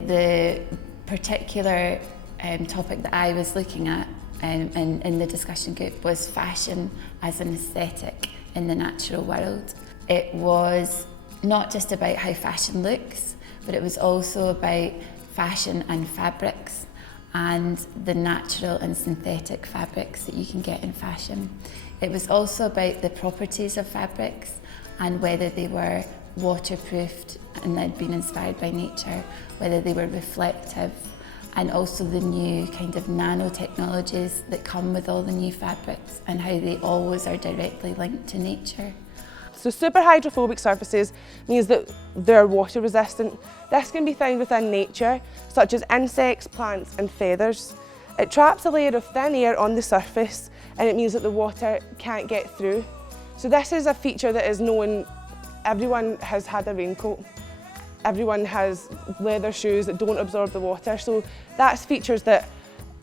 The particular topic that I was looking at in the discussion group was fashion as an aesthetic in the natural world. It was not just about how fashion looks, but it was also about fashion and fabrics and the natural and synthetic fabrics that you can get in fashion. It was also about the properties of fabrics and whether they were waterproofed and had been inspired by nature, whether they were reflective, and also the new kind of nanotechnologies that come with all the new fabrics and how they always are directly linked to nature. So super hydrophobic surfaces means that they're water resistant. This can be found within nature, such as insects, plants and feathers. It traps a layer of thin air on the surface and it means that the water can't get through. So this is a feature that is known. Everyone has had a raincoat. Everyone has leather shoes that don't absorb the water. So that's features that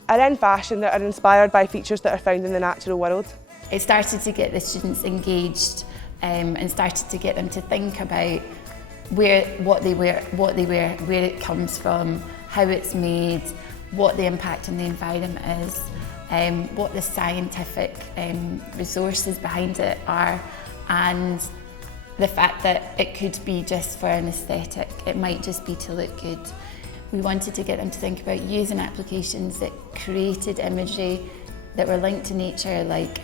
are in fashion that are inspired by features that are found in the natural world. It started to get the students engaged and started to get them to think about what they wear, where it comes from, how it's made, what the impact on the environment is, what the scientific resources behind it are, and the fact that it could be just for an aesthetic. It might just be to look good. We wanted to get them to think about using applications that created imagery that were linked to nature, like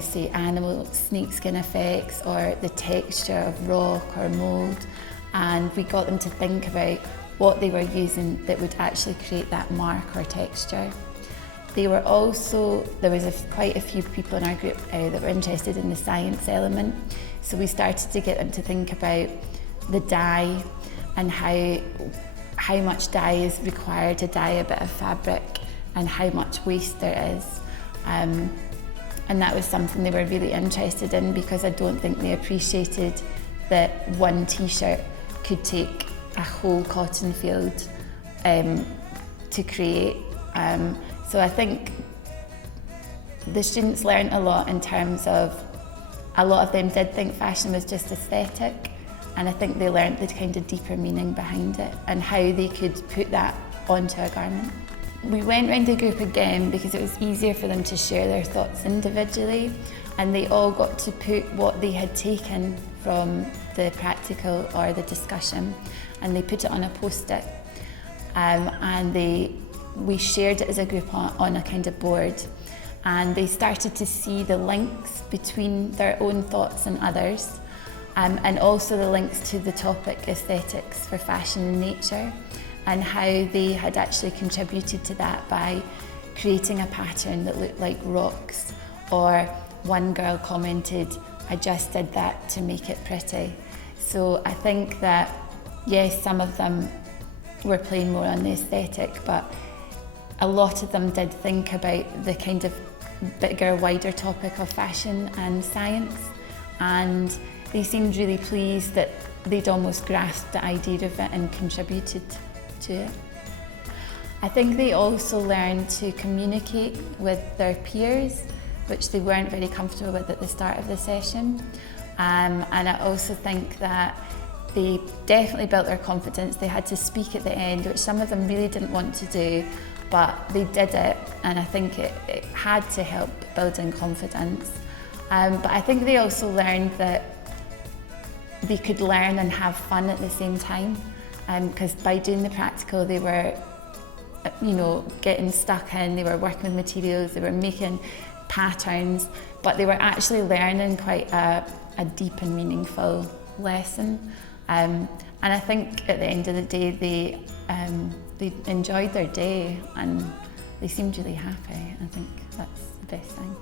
say animal snakeskin effects or the texture of rock or mould, and we got them to think about what they were using that would actually create that mark or texture. There was quite a few people in our group that were interested in the science element, so we started to get them to think about the dye and how much dye is required to dye a bit of fabric and how much waste there is. And that was something they were really interested in, because I don't think they appreciated that one t-shirt could take a whole cotton field to create. So I think the students learned a lot in terms of, a lot of them did think fashion was just aesthetic, and I think they learned the kind of deeper meaning behind it and how they could put that onto a garment. We went round the group again because it was easier for them to share their thoughts individually, and they all got to put what they had taken from the practical or the discussion, and they put it on a post-it, and we shared it as a group on a kind of board, and they started to see the links between their own thoughts and others, and also the links to the topic aesthetics for fashion and nature, and how they had actually contributed to that by creating a pattern that looked like rocks, or one girl commented, "I just did that to make it pretty." So I think that, yes, some of them were playing more on the aesthetic, but a lot of them did think about the kind of bigger, wider topic of fashion and science, and they seemed really pleased that they'd almost grasped the idea of it and contributed to it. I think they also learned to communicate with their peers, which they weren't very comfortable with at the start of the session. And I also think that they definitely built their confidence. They had to speak at the end, which some of them really didn't want to do, but they did it, and I think it had to help building confidence. But I think they also learned that they could learn and have fun at the same time, because by doing the practical they were, getting stuck in, they were working with materials, they were making patterns, but they were actually learning quite a deep and meaningful lesson. And I think at the end of the day they enjoyed their day and they seemed really happy. I think that's the best thing.